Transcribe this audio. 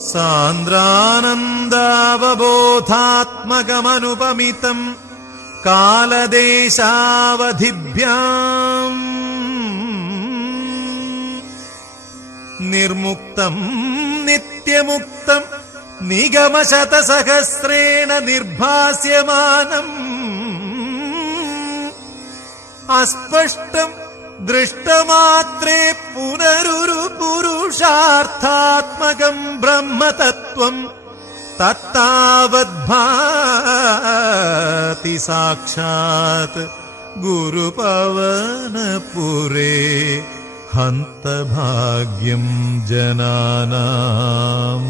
സാന്ദ്രാനന്ദാവബോധാത്മകമനുപമിതം കാലദേശാവധിഭ്യാം നിർമുക്തം നിത്യമുക്തം നിഗമശതസഹസ്രേണ നിർഭാസ്യമാനം അസ്പഷ്ടം ദൃഷ്ടമാത്രേ പുനരുരു പുരുഷാർത്ഥാത്മകം ബ്രഹ്മതത്വം തത്താവദ്ഭാതി സാക്ഷാത് ഗുരുപവനപുരേ ഹന്തഭാഗ്യം ജനാനാം.